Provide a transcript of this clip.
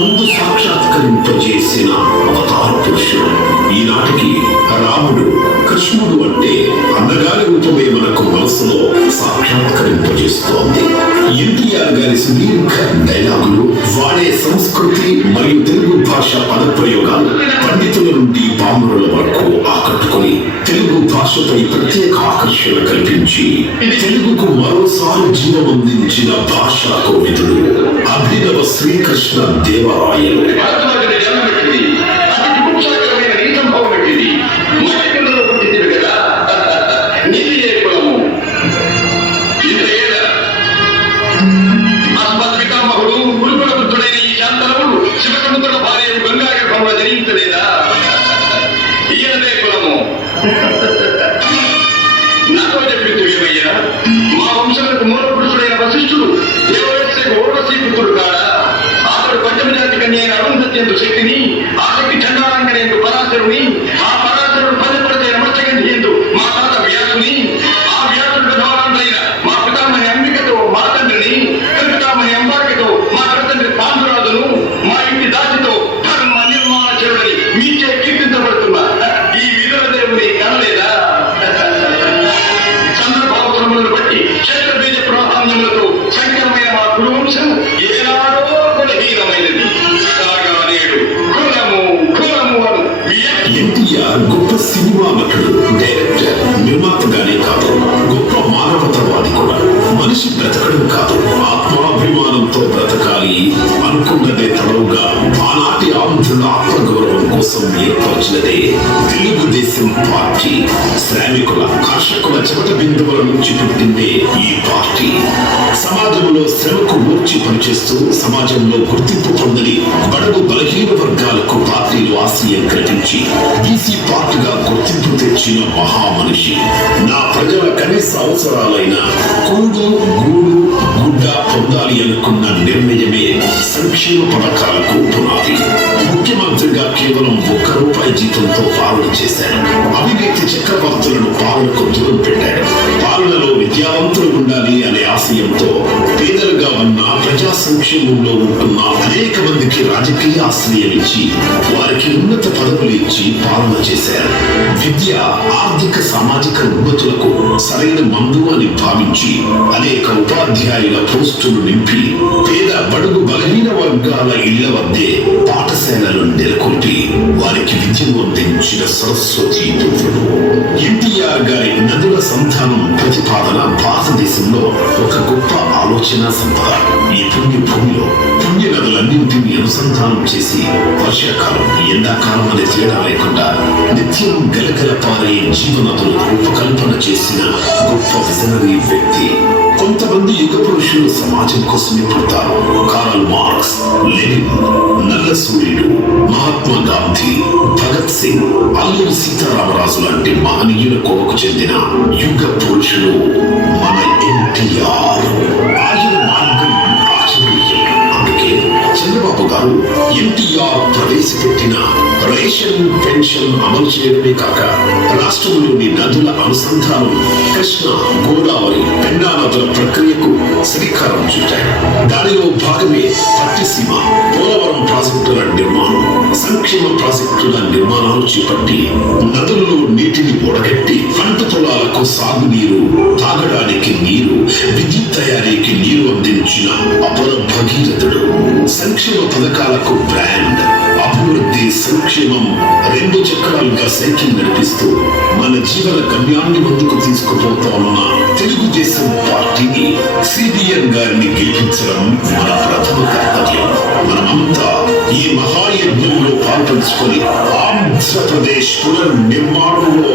ముందు సాక్షాత్కరింపజేసిన అవతార పురుషుడు. ఈనాటికి రాముడు, కృష్ణుడు అంటే అన్నగారి రూపమే మనకు మనసులో సాక్షాత్కరింపజేస్తోంది. ఎన్టీఆర్ గారి సుదీర్ఘ డైలాగులు, వాడే సంస్కృతి మరియు తెలుగు భాష పదప్రయోగాలు పండితుల నుండి పామరుల వరకు ఆకట్టుకొని తెలుగు భాషపై ప్రత్యేక ఆకర్షణ కల్పించి తెలుగుకు మరోసారి జీవమందించిన భాషా కోవిదుడు అభినవ శ్రీకృష్ణ దేవరాయలు. నాతో చెప్పింది ఏమయ్యా, మా వంశంలో మూల పురుషుడైన వశిష్ఠుడు దేవస్యకు ఓర్వశీ పుత్రుడు కాడా. అతడు పంచమజాతి కన్య అయిన అరుంధత్యందు శక్తిని, ఆ శక్తి చండాలంగనేందు పరాశరుని, ఆ పరాశరుడు పదపరచైన మత్స్యగంధియందు మా తాత వ్యాసుని, ఆ వ్యాసుడు విధవారాంతైన మా పితామహి అంబికతో మా తండ్రిని, పితామహి అంబారికతో మా తండ్రి పాండురాజును, మా ఇంటి దాసితో ధర్మ నిర్మాణ చెరుడని మీచే కీర్తించబడుతున్నా ఈ విదుర దేవుని కనలేదా? సందర్భావసరములను బట్టి క్షేత్రబీజ ప్రాధాన్యములతో సంకరమైన మా కురువంశం ఏనాడో కులహీనమైనది. కాగా నేడు కులము కులము అను ఎన్టీఆర్ గొప్ప సినిమా నటుడు, డైరెక్టర్, నిర్మాతగానే కాదు, గొప్ప మానవతావాది కూడా. మనిషి బ్రతకడం కాదు, ఆత్మాభిమానంతో బ్రతకాలి అనుకున్నదే తడవుగా ఆనాటి ఆంధ్రుల ఆత్మగౌరవం కోసం ఏర్పరిచినదే తెలుగుదేశం పార్టీ. శ్రామికుల, కర్షకుల చెమట బిందువుల నుంచి పుట్టిందే ఈ పార్టీ. సమాజంలో శ్రమకు ఊర్చి పనిచేస్తూ సమాజంలో గుర్తింపు పొందని బడుగు బలహీన వర్గాలకు పార్టీలు ఆశయం కల్పించి బీసీ పార్టీగా గుర్తింపు తెచ్చిన మహామనిషి. నా ప్రజల కనీస అవసరాలైన కూడు, గూడు, గుడ్డ పొందాలి అనుకున్న నిర్ణయమే సంక్షేమ పథకాలకు పునాది. ముఖ్యమంత్రిగా కేవలం ₹1 జీతంతో పాలన చేశాడు. అవినీతి చక్రవర్తులను పాలనకు దూరం పెట్టాడు. పాలనలో విద్యావంతులు ఉండాలి అనే ఆశయంతో పేదలుగా ఉన్న ప్రజా సంక్షేమంలో ఉంటున్న అనేక మందికి రాజకీయ ఆశ్రయం ఇచ్చి వారికి ఉన్నత పదవులు ఇచ్చి పాలన చేశారు. విద్య, ఆర్థిక, సామాజిక ఉన్నతులకు సరైన మందు అని భావించి అనేక ఉపాధ్యాయుల పోస్టులు నింపి పేద బడుగు బలహీన వర్గాల ఇళ్ల వద్దే పాఠశాలలు నెలకొల్పి వారికి విద్యను అందించిన సరస్వతి పుత్రుడు. ఎన్టీఆర్ గారి నదుల సంధానం ప్రతిపాదన భారతదేశంలో ఒక గొప్ప ఆలోచన సంపద. ఈ పుణ్య భూమిలో పుణ్య నదులన్నింటినీ అనుసంధానం చేసి వర్షాకాలం, ఎండాకాలం అనే తేడా లేకుండా నిత్యం గలగల పారే జీవనదులు రూపకల్పన చేసిన గొప్ప విజనరీ వ్యక్తి. కొంతమంది యుగ పురుషులు సమాజం కోసమే పుడతారు. కార్ల్ మార్క్స్, లెనిన్, నల్ల సూర్యుడు, మహాత్మా గాంధీ, భగత్ సింగ్, అల్లూరి సీతారామరాజు లాంటి మహనీయుల కోవకు చెందిన యుగ పురుషులు మన ఎన్టీఆర్. ఆయన మార్గం ఆచరణీయం. అందుకే చంద్రబాబు గారు ఎన్టీఆర్ ప్రవేశపెట్టిన రేషన్ పెన్షన్ అమలు చేయడమే కాక రాష్ట్రంలోని నదుల అనుసంధానం, కృష్ణ, గోదావరి, పెన్నా నదుల ప్రక్రియకు శ్రీకారం చుట్టారు. దానిలో భాగమే పట్టిసీమ, పోలవరం ప్రాజెక్టుల నిర్మాణం, సంక్షేమ ప్రాజెక్టుల నిర్మాణాలు చేపట్టి నదులలో నీటిని ఒడగట్టి పంట పొలాలకు సాగునీరు, తాగడానికి నీరు, విద్యుత్ తయారీకి నీరు అందించిన అపర భగీరథుడు. సంక్షేమ పథకాలకు బ్రాండ్, అభివృద్ధి, సంక్షేమం 2 చక్రాలుగా సైకిల్ నడిపిస్తూ మన జీవన గమ్యాన్ని ముందుకు తీసుకుపోతా ఉన్న తెలుగుదేశం పార్టీని, సిబిఎన్ గారిని గెలిపించడం మన ప్రథమ కర్తవ్యం. మనమంతా ఈ మహాయజ్ఞంలో పాల్పంచుకొని ఆంధ్రప్రదేశ్ పునర్నిర్మాణంలో